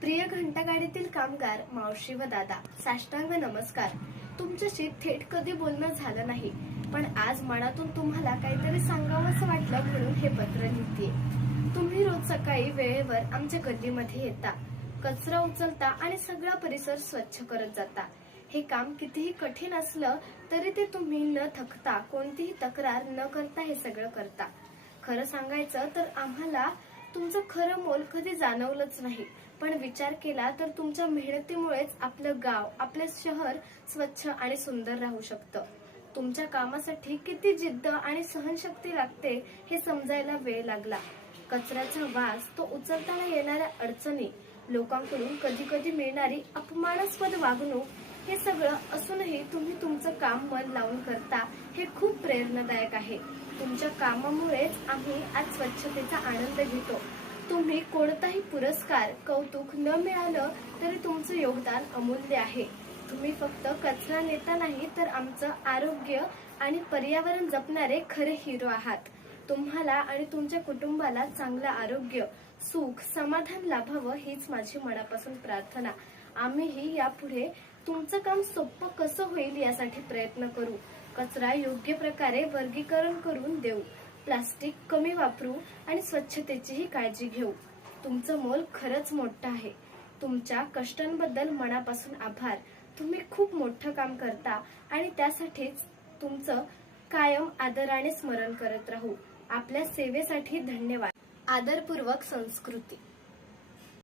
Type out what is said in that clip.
प्रिय घंटागाडीतील कामगार मावशी व दादा, साष्टांग नमस्कार। तुमच्याशी थेट कधी बोलणं झालं नाही, पण आज मनातून तुम्हाला काहीतरी सांगावंसं वाटलं म्हणून हे पत्र लिहितेय। तुम्ही रोज सकाळी वेळेवर आमच्या गल्लीमध्ये येता, कचरा उचलता आणि सगळा परिसर स्वच्छ करत जाता। हे काम कितीही कठीण असलं तरी ते तुम्ही न थकता, कोणतीही तक्रार न करता हे सगळं करता। खरं सांगायचं तर आम्हाला तुमचं खरं मोल कधी जाणवलंच नाही, पण विचार केला तर तुमच्या मेहनतीमुळेच आपलं गाव, आपले शहर स्वच्छ आणि सुंदर राहू शकतं। तुमच्या कामासाठी किती जिद्द आणि सहनशक्ती लागते हे समजायला वेळ लागला। कचऱ्याचा वास, तो उचलताना येणाऱ्या अडचणी, लोकांकडून कधी कधी मिळणारी अपमानास्पद वागणूक, हे सगळं असूनही तुम्ही तुमचं काम मन लावून करता, हे खूप प्रेरणादायक आहे। तुमच्या कामामुळेच आम्ही आज स्वच्छतेचा आनंद घेतो। तुम्ही कोणताही पुरस्कार, कौतुक न मिळालं तरी तुमचं योगदान अमूल्य आहे। तुम्ही फक्त कचरा नेता नाही, तर आमचं आरोग्य आणि पर्यावरण जपणारे खरे हिरो आहात। तुम्हाला आणि तुमच्या कुटुंबाला चांगलं आरोग्य, सुख, समाधान लाभावं हीच माझी मनापासून प्रार्थना। आम्हीही यापुढे तुमचं काम सोपं कसं होईल यासाठी प्रयत्न करू। कचरा योग्य प्रकारे वर्गीकरण करून देऊ, प्लास्टिक कमी वापरू आणि स्वच्छतेचीही काळजी घेऊ। तुमचं मोल खरंच मोठं आहे। तुमच्या कष्टांबद्दल मनापासून आभार। तुम्ही खूप मोठं काम करता आणि त्यासाठीच तुमचं कायम आदराने स्मरण करत राहू। आपल्या सेवेसाठी धन्यवाद। आदरपूर्वक, संस्कृती।